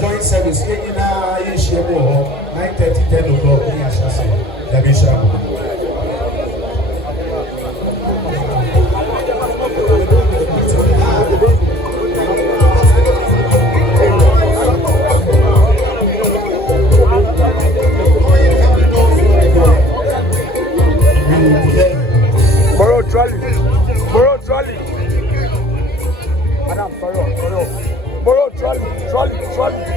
joint service. You know, you share 9:30, 10 o'clock. You shall say, "Let me show." Borrow trolley. Madam, sorry. Borrow trolley.